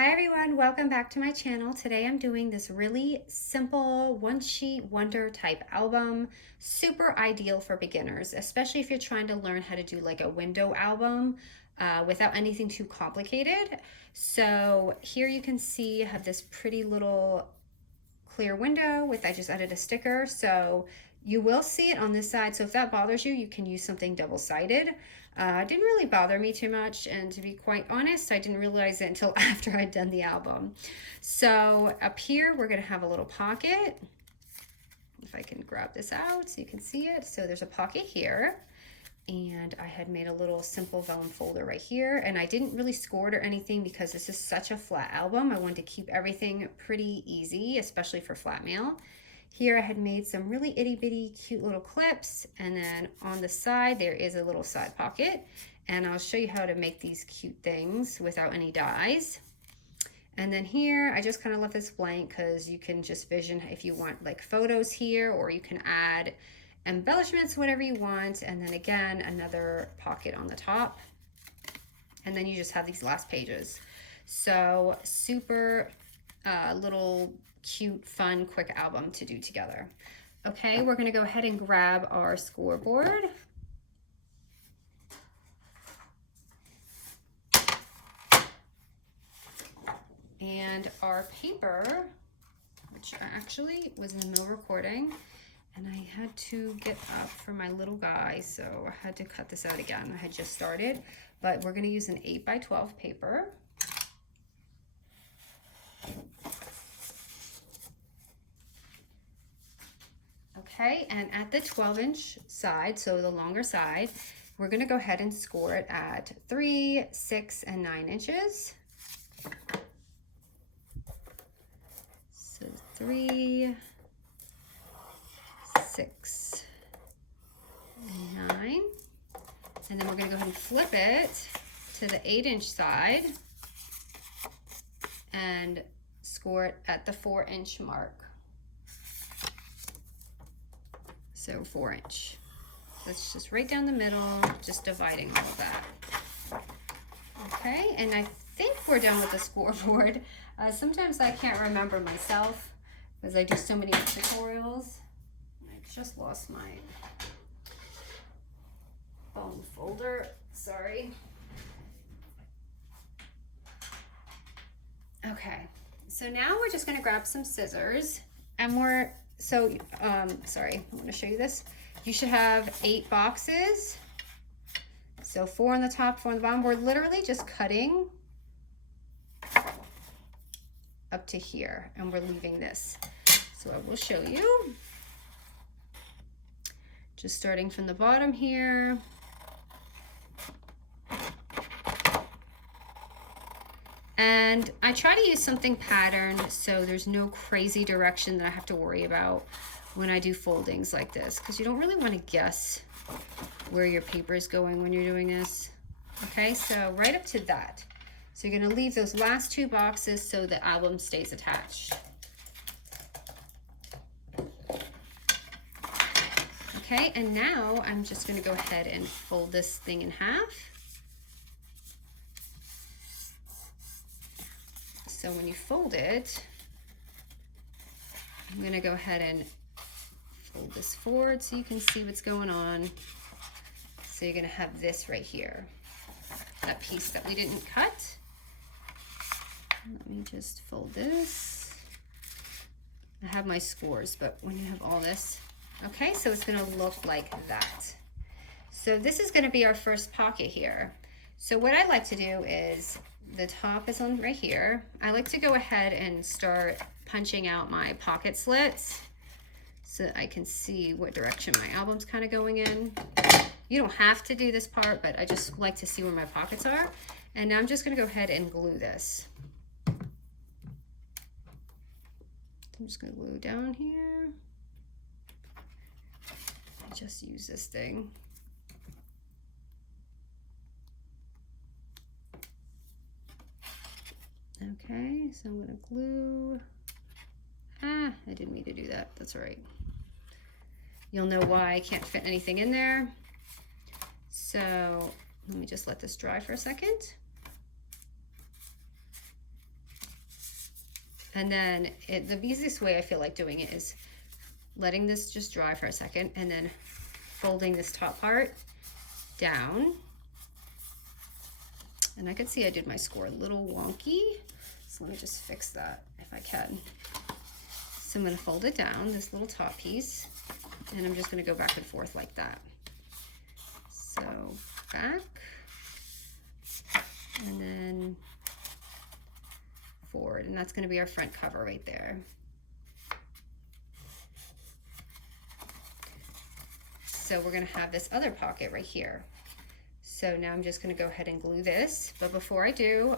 Hi everyone, welcome back to my channel. Today I'm doing this really simple one sheet wonder type album. Super ideal for beginners, especially if you're trying to learn how to do like a window album without anything too complicated. So here you can see I have this pretty little clear window with, I just added a sticker. So you will see it on this side. So if that bothers you, you can use something double-sided. It didn't really bother me too much, and to be quite honest, I didn't realize it until after I'd done the album. So up here, we're gonna have a little pocket. If I can grab this out so you can see it. So there's a pocket here, and I had made a little simple vellum folder right here, and I didn't really score it or anything because this is such a flat album. I wanted to keep everything pretty easy, especially for flat mail. Here I had made some really itty bitty cute little clips, and then on the side there is a little side pocket, and I'll show you how to make these cute things without any dies. And then here I just kind of left this blank because you can just vision if you want like photos here, or you can add embellishments, whatever you want. And then again, another pocket on the top, and then you just have these last pages. So super little cute, fun, quick album to do together. Okay, we're gonna go ahead and grab our scoreboard. And our paper, which actually was in the middle recording, and I had to get up for my little guy, so I had to cut this out again. I had just started, but we're gonna use an 8x12 paper. Okay, and at the 12-inch side, so the longer side, we're gonna go ahead and score it at 3, 6, and 9 inches. So 3, 6, and 9. And then we're gonna go ahead and flip it to the 8-inch side and score it at the 4-inch mark. So 4-inch. That's just right down the middle, just dividing all of that. Okay, and I think we're done with the scoreboard. Sometimes I can't remember myself because I do so many tutorials. I just lost my bone folder, sorry. Okay, so now we're just gonna grab some scissors, and sorry, I want to show you this. You should have 8 boxes. So 4 on the top, 4 on the bottom. We're literally just cutting up to here, and we're leaving this. So I will show you. Just starting from the bottom here. And I try to use something patterned so there's no crazy direction that I have to worry about when I do foldings like this, because you don't really want to guess where your paper is going when you're doing this. Okay, so right up to that. So you're going to leave those last 2 boxes so the album stays attached. Okay, and now I'm just going to go ahead and fold this thing in half. So when you fold it, I'm going to go ahead and fold this forward so you can see what's going on. So you're going to have this right here, that piece that we didn't cut. Let me just fold this. I have my scores, but when you have all this, okay, so it's going to look like that. So this is going to be our first pocket here. So what I like to do is, the top is on right here. I like to go ahead and start punching out my pocket slits so that I can see what direction my album's kind of going in. You don't have to do this part, but I just like to see where my pockets are. And now I'm just gonna go ahead and glue this. I'm just gonna glue down here. Just use this thing. Okay, so I'm gonna glue. I didn't mean to do that, that's all right. You'll know why I can't fit anything in there. So let me just let this dry for a second. And then the easiest way I feel like doing it is letting this just dry for a second and then folding this top part down. And I could see I did my score a little wonky, so let me just fix that if I can. So I'm going to fold it down, this little top piece, and I'm just going to go back and forth like that. So back, and then forward, and that's going to be our front cover right there. So we're going to have this other pocket right here. So now I'm just going to go ahead and glue this, but before I do,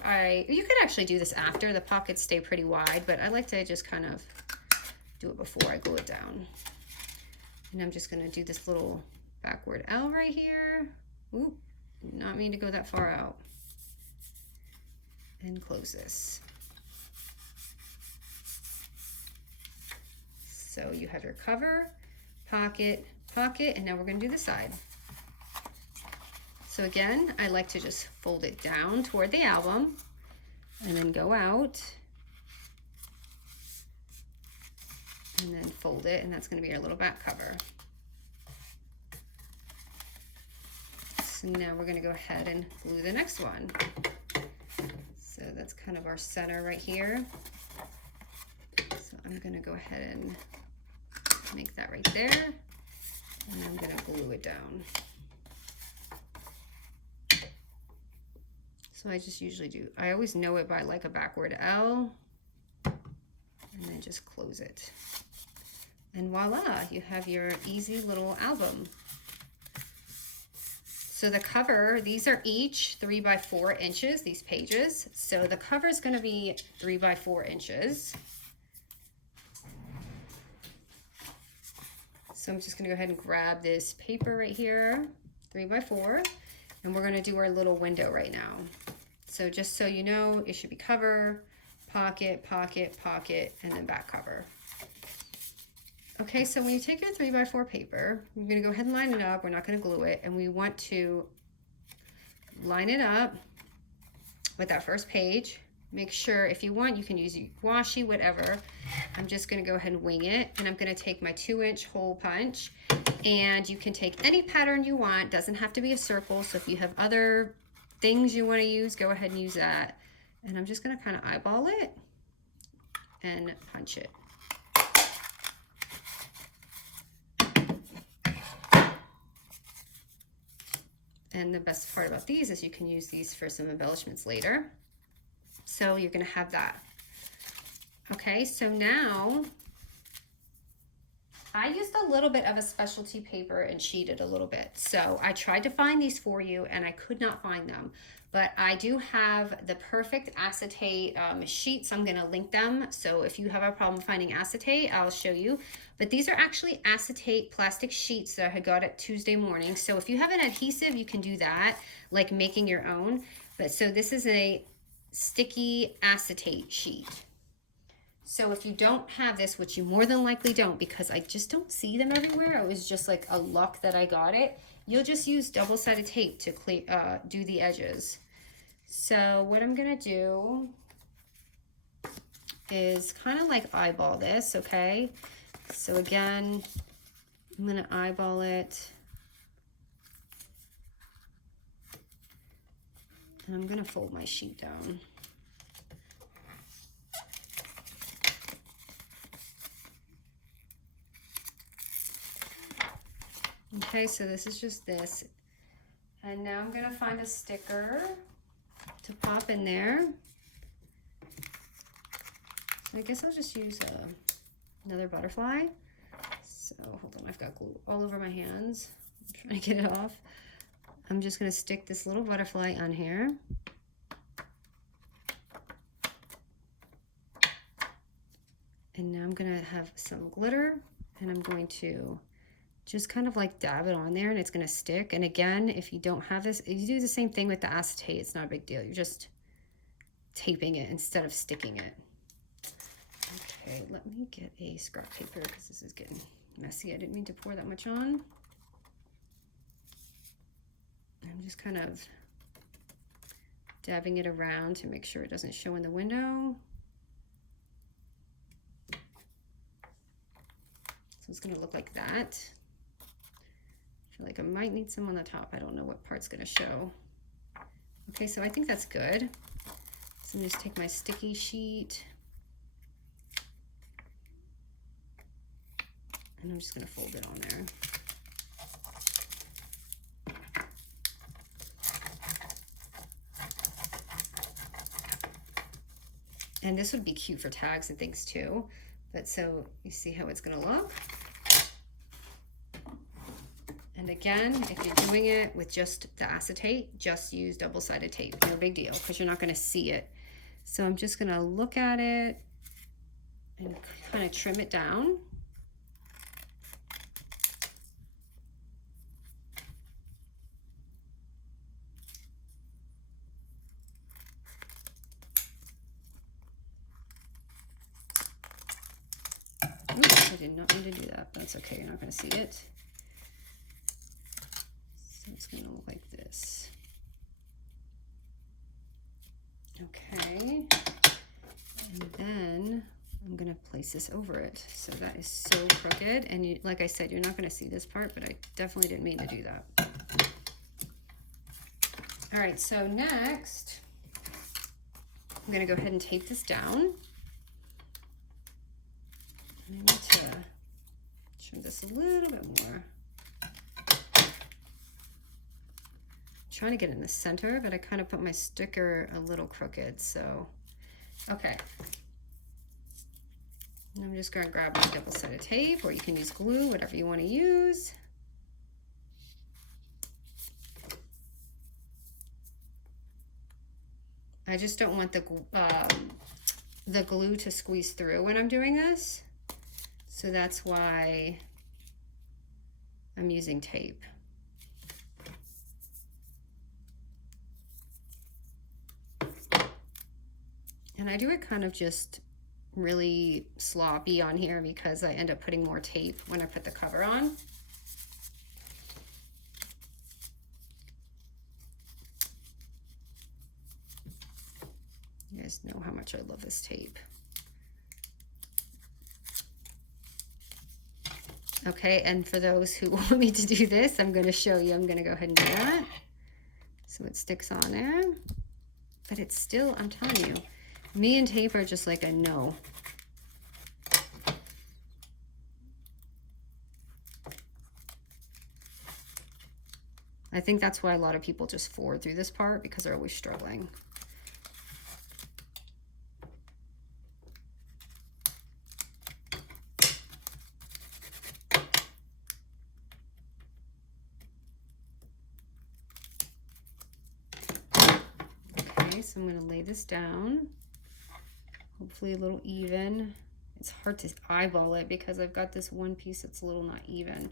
you could actually do this after. The pockets stay pretty wide, but I like to just kind of do it before I glue it down. And I'm just going to do this little backward L right here. Ooh, not mean to go that far out. And close this. So you have your cover, pocket, pocket, and now we're going to do the side. So again, I like to just fold it down toward the album and then go out and then fold it, and that's going to be our little back cover. So now we're going to go ahead and glue the next one. So that's kind of our center right here. So I'm going to go ahead and make that right there, and I'm going to glue it down. So I just usually do, I always know it by like a backward L, and then just close it. And voila, you have your easy little album. So the cover, these are each 3 by 4 inches, these pages. So the cover is going to be 3 by 4 inches. So I'm just going to go ahead and grab this paper right here, 3 by 4, and we're going to do our little window right now. So just so you know, it should be cover, pocket, pocket, pocket, and then back cover. Okay, so when you take your 3 by 4 paper, you're going to go ahead and line it up. We're not going to glue it, and we want to line it up with that first page. Make sure, if you want, you can use washi, whatever. I'm just going to go ahead and wing it, and I'm going to take my 2-inch hole punch, and you can take any pattern you want. Doesn't have to be a circle, so if you have other things you want to use, go ahead and use that. And I'm just going to kind of eyeball it and punch it. And the best part about these is you can use these for some embellishments later. So you're going to have that. Okay, so now I used a little bit of a specialty paper and sheeted a little bit. So I tried to find these for you and I could not find them. But I do have the perfect acetate sheets. I'm going to link them. So if you have a problem finding acetate, I'll show you. But these are actually acetate plastic sheets that I had got at Tuesday morning. So if you have an adhesive, you can do that, like making your own. But so this is a sticky acetate sheet. So if you don't have this, which you more than likely don't, because I just don't see them everywhere, it was just like a luck that I got it, you'll just use double-sided tape to do the edges. So what I'm gonna do is kind of like eyeball this, okay? So again, I'm gonna eyeball it. And I'm gonna fold my sheet down. Okay, so this is just this. And now I'm gonna find a sticker to pop in there. So I guess I'll just use another butterfly. So hold on, I've got glue all over my hands. I'm trying to get it off. I'm just gonna stick this little butterfly on here. And now I'm gonna have some glitter, and I'm going to just kind of like dab it on there, and it's gonna stick. And again, if you don't have this, you do the same thing with the acetate. It's not a big deal. You're just taping it instead of sticking it. Okay, let me get a scrap paper because this is getting messy. I didn't mean to pour that much on. I'm just kind of dabbing it around to make sure it doesn't show in the window. So it's gonna look like that. I feel like I might need some on the top. I don't know what part's gonna show. Okay, so I think that's good. So I'm just take my sticky sheet and I'm just gonna fold it on there. And this would be cute for tags and things too. But so you see how it's gonna look. And again, if you're doing it with just the acetate, just use double-sided tape. No big deal, because you're not gonna see it. So I'm just gonna look at it and kind of trim it down. Oops, I did not mean to do that. That's okay, you're not gonna see it. So it's gonna look like this. Okay, and then I'm gonna place this over it. So that is so crooked, and you, like I said, you're not gonna see this part, but I definitely didn't mean to do that. All right, so next, I'm gonna go ahead and tape this down. I need to trim this a little bit more. Trying to get in the center, but I kind of put my sticker a little crooked, so okay. And I'm just gonna grab my double-sided tape, or you can use glue, whatever you want to use. I just don't want the glue to squeeze through when I'm doing this, so that's why I'm using tape. And I do it kind of just really sloppy on here because I end up putting more tape when I put the cover on. You guys know how much I love this tape. Okay, and for those who want me to do this, I'm going to show you. I'm going to go ahead and do that. So it sticks on there. But it's still, I'm telling you, me and tape are just like a no. I think that's why a lot of people just forward through this part, because they're always struggling. Okay, so I'm going to lay this down. Hopefully a little even. It's hard to eyeball it because I've got this one piece that's a little not even.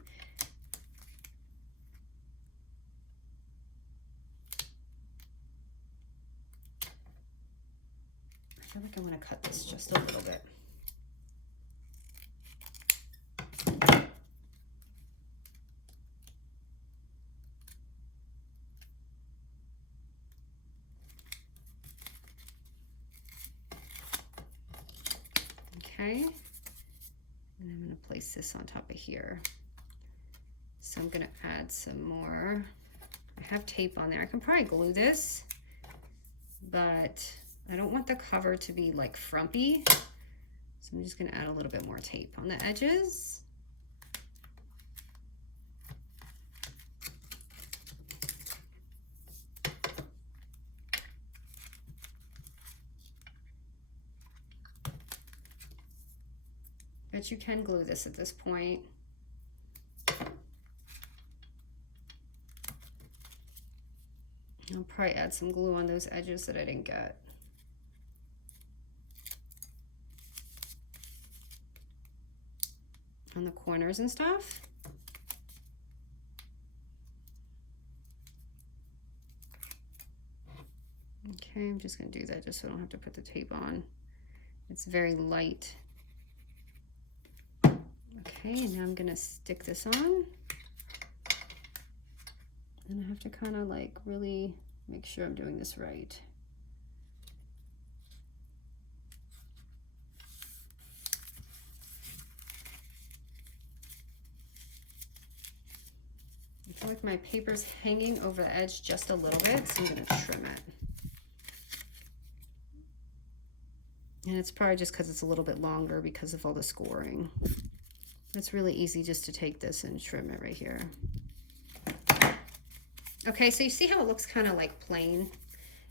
I feel like I want to cut this just a little bit. Okay, and I'm going to place this on top of here. So I'm going to add some more. I have tape on there. I can probably glue this, but I don't want the cover to be like frumpy. So I'm just going to add a little bit more tape on the edges. But you can glue this at this point. I'll probably add some glue on those edges that I didn't get. On the corners and stuff. Okay, I'm just going to do that just so I don't have to put the tape on. It's very light. Okay, now I'm going to stick this on. And I have to kind of like really make sure I'm doing this right. I feel like my paper's hanging over the edge just a little bit, so I'm going to trim it. And it's probably just because it's a little bit longer because of all the scoring. It's really easy just to take this and trim it right here. Okay, so you see how it looks kind of like plain?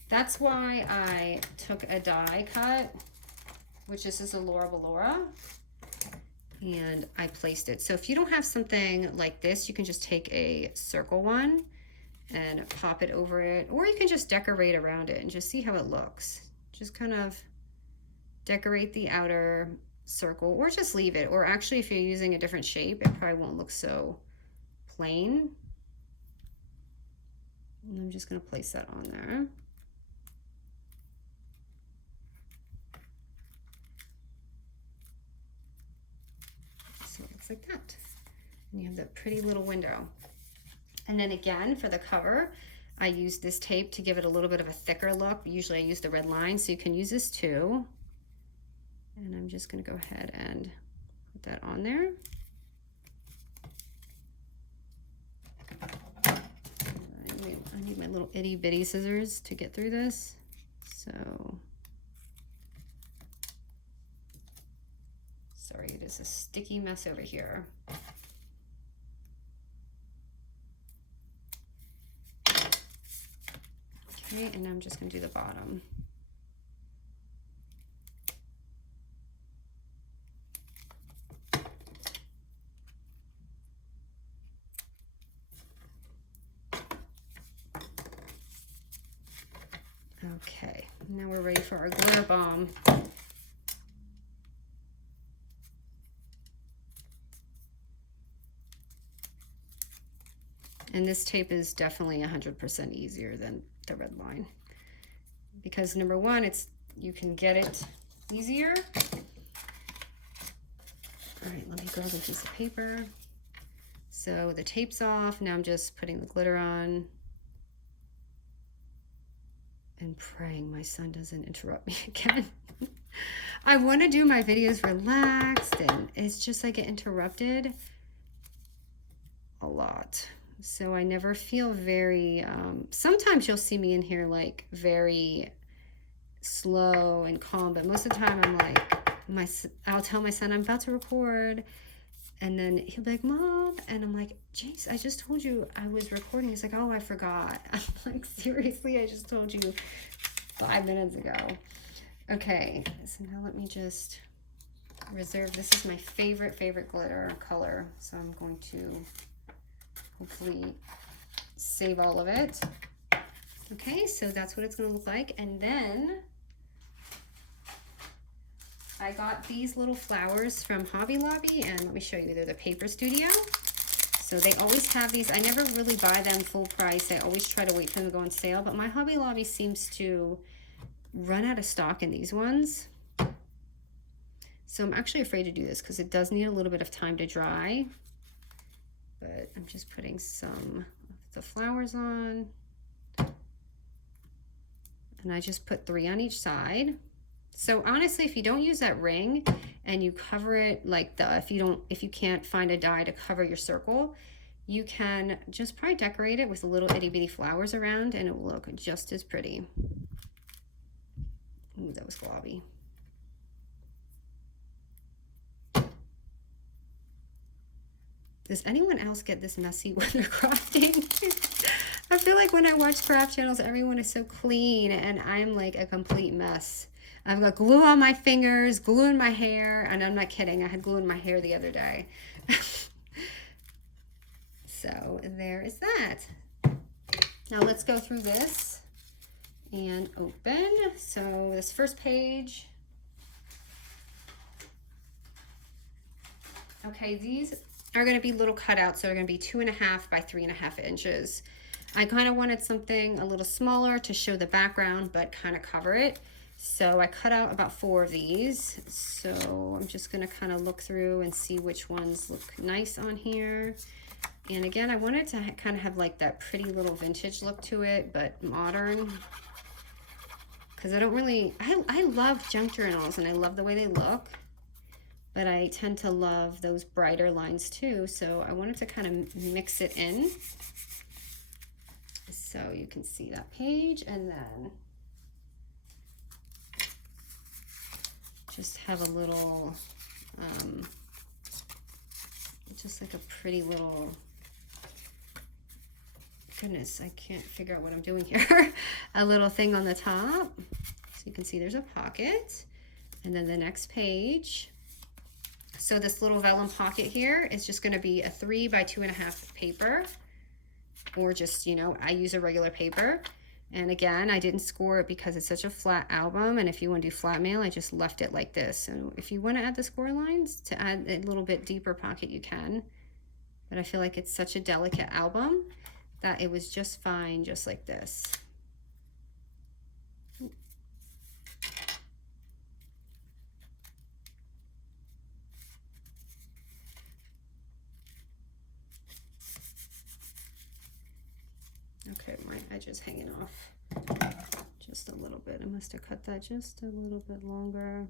That's why I took a die cut, which this is a Laura Ballora, and I placed it. So if you don't have something like this, you can just take a circle one and pop it over it, or you can just decorate around it and just see how it looks. Just kind of decorate the outer circle, or just leave it. Or actually, if you're using a different shape, it probably won't look so plain. And I'm just going to place that on there. So it looks like that. And you have that pretty little window. And then again, for the cover, I use this tape to give it a little bit of a thicker look. Usually I use the red line, so you can use this too. And I'm just going to go ahead and put that on there. I need my little itty bitty scissors to get through this. So, sorry, it is a sticky mess over here. Okay, and now I'm just going to do the bottom. Okay, now we're ready for our glitter bomb. And this tape is definitely 100% easier than the red line, because number one, you can get it easier. All right, let me grab a piece of paper. So the tape's off. Now I'm just putting the glitter on and praying my son doesn't interrupt me again. I want to do my videos relaxed, and it's just I get interrupted a lot. So I never feel very, sometimes you'll see me in here like very slow and calm, but most of the time I'm like, I'll tell my son I'm about to record, and then he'll be like, Mom, and I'm like, Jace, I just told you I was recording. He's like, oh, I forgot. I'm like, seriously, I just told you 5 minutes ago. Okay, so now let me just reserve. This is my favorite glitter color, so I'm going to hopefully save all of it. Okay, so that's what it's going to look like. And then I got these little flowers from Hobby Lobby, and let me show you, they're the Paper Studio. So they always have these. I never really buy them full price. I always try to wait for them to go on sale, but my Hobby Lobby seems to run out of stock in these ones. So I'm actually afraid to do this because it does need a little bit of time to dry. But I'm just putting some of the flowers on. And I just put 3 on each side. So honestly, if you don't use that ring and you cover it like if you can't find a die to cover your circle, you can just probably decorate it with little itty bitty flowers around, and it will look just as pretty. Ooh, that was globby. Does anyone else get this messy when they're crafting? I feel like when I watch craft channels, everyone is so clean, and I'm like a complete mess. I've got glue on my fingers, glue in my hair, and I'm not kidding, I had glue in my hair the other day. So there is that. Now let's go through this and open. So this first page. Okay, these are going to be little cutouts. So they're going to be 2.5 by 3.5 inches. I kind of wanted something a little smaller to show the background, but kind of cover it. So I cut out about 4 of these. So I'm just going to kind of look through and see which ones look nice on here. And again, I wanted to kind of have like that pretty little vintage look to it, but modern. Because I don't really, I love junk journals and I love the way they look. but I tend to love those brighter lines too. So I wanted to kind of mix it in. So you can see that page, and then just have a little, just like a pretty little, goodness, I can't figure out what I'm doing here. A little thing on the top. So you can see there's a pocket. And then the next page. So this little vellum pocket here is just gonna be a 3 by 2.5 paper, or just, you know, I use a regular paper. And again, I didn't score it because it's such a flat album, and if you want to do flat mail, I just left it like this. And if you want to add the score lines to add a little bit deeper pocket, you can. But I feel like it's such a delicate album that it was just fine just like this. Okay, my edge is hanging off just a little bit. I must have cut that just a little bit longer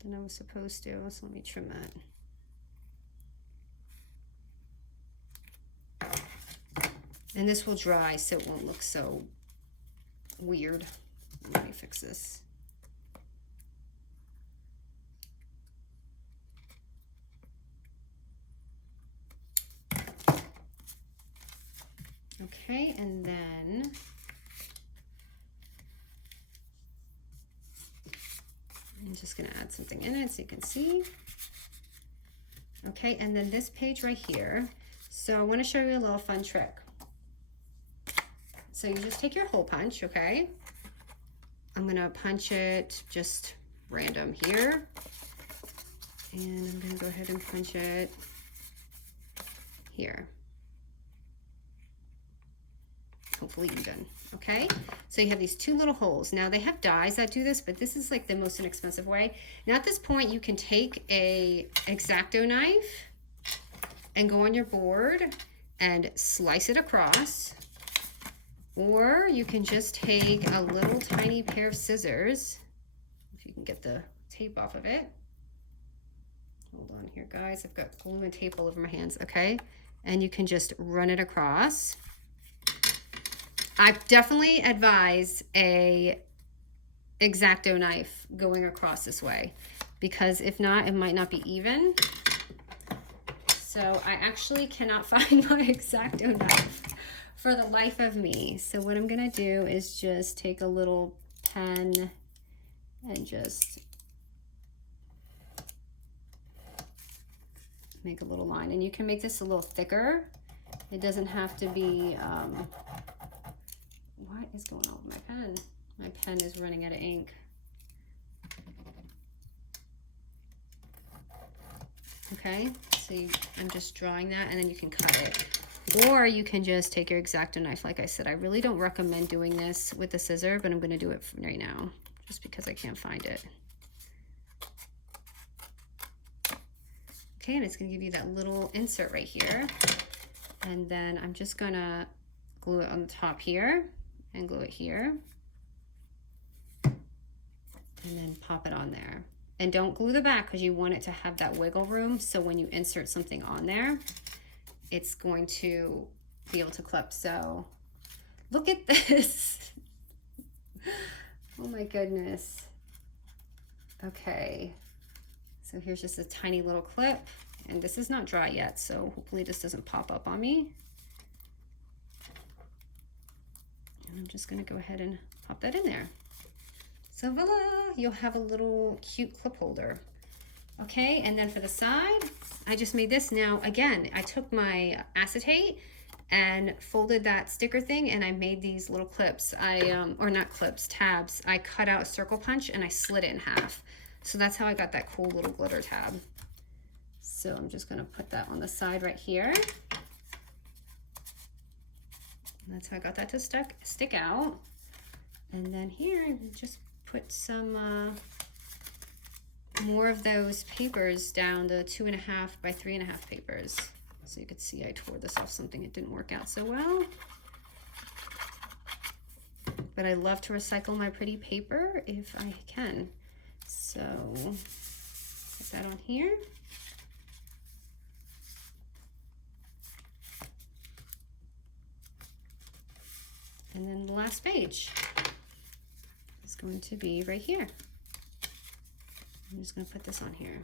than I was supposed to, so let me trim that. And this will dry, so it won't look so weird. Let me fix this. Okay, and then I'm just gonna add something in it so you can see. Okay, and then this page right here. So I wanna show you a little fun trick. So you just take your hole punch, okay? I'm gonna punch it just random here. And I'm gonna go ahead and punch it here. Hopefully even, okay? So you have these two little holes. Now they have dies that do this, but this is like the most inexpensive way. Now at this point, you can take a X-Acto knife and go on your board and slice it across. Or you can just take a little tiny pair of scissors, if you can get the tape off of it. Hold on here, guys. I've got glue and tape all over my hands, okay? And you can just run it across. I definitely advise a X-Acto knife going across this way, because if not, it might not be even. So I actually cannot find my X-Acto knife for the life of me. So what I'm gonna do is just take a little pen and just make a little line. And you can make this a little thicker. It doesn't have to be, what is going on with my pen? My pen is running out of ink. Okay, so I'm just drawing that, and then you can cut it. Or you can just take your X-Acto knife. Like I said, I really don't recommend doing this with the scissor, but I'm gonna do it right now, just because I can't find it. Okay, and it's gonna give you that little insert right here. And then I'm just gonna glue it on the top here, and glue it here, and then pop it on there. And don't glue the back, because you want it to have that wiggle room, so when you insert something on there, it's going to be able to clip. So look at this. Oh my goodness. Okay, so here's just a tiny little clip, and this is not dry yet, so hopefully this doesn't pop up on me. And I'm just gonna go ahead and pop that in there. So voila, you'll have a little cute clip holder. Okay, and then for the side, I just made this. Now, again, I took my acetate and folded that sticker thing, and I made these little clips. Or not clips, tabs. I cut out a circle punch and I slid it in half. So that's how I got that cool little glitter tab. So I'm just gonna put that on the side right here. And that's how I got that to stick out. And then here, just put some more of those papers down, the 2.5 by 3.5 papers. So you could see I tore this off something. It didn't work out so well. But I love to recycle my pretty paper if I can. So Put that on here. And then the last page is going to be right here. I'm just going to put this on here.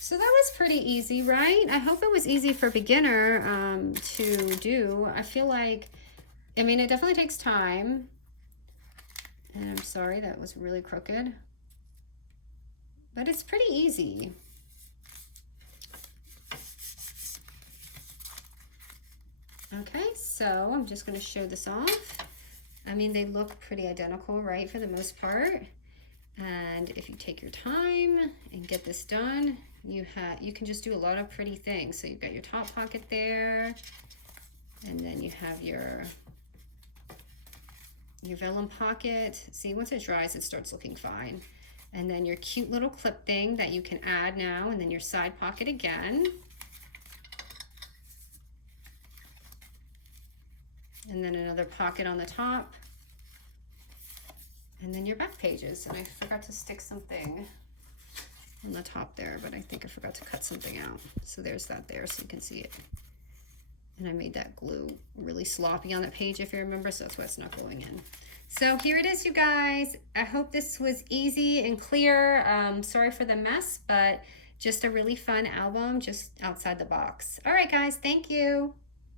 So that was pretty easy, right? I hope it was easy for beginner to do. I feel like, I mean, it definitely takes time. And I'm sorry, that was really crooked. But it's pretty easy. Okay, so I'm just going to show this off. I mean, they look pretty identical, right, for the most part. And if you take your time and get this done, you can just do a lot of pretty things. So you've got your top pocket there, and then you have your vellum pocket. See, once it dries, it starts looking fine. And then your cute little clip thing that you can add now, and then your side pocket again. And then another pocket on the top. And then your back pages. And I forgot to stick something on the top there, but I think I forgot to cut something out. So there's that there, so you can see it. And I made that glue really sloppy on that page, if you remember, so that's why it's not gluing in. So here it is, you guys. I hope this was easy and clear. Sorry for the mess, but just a really fun album just outside the box. All right, guys, thank you.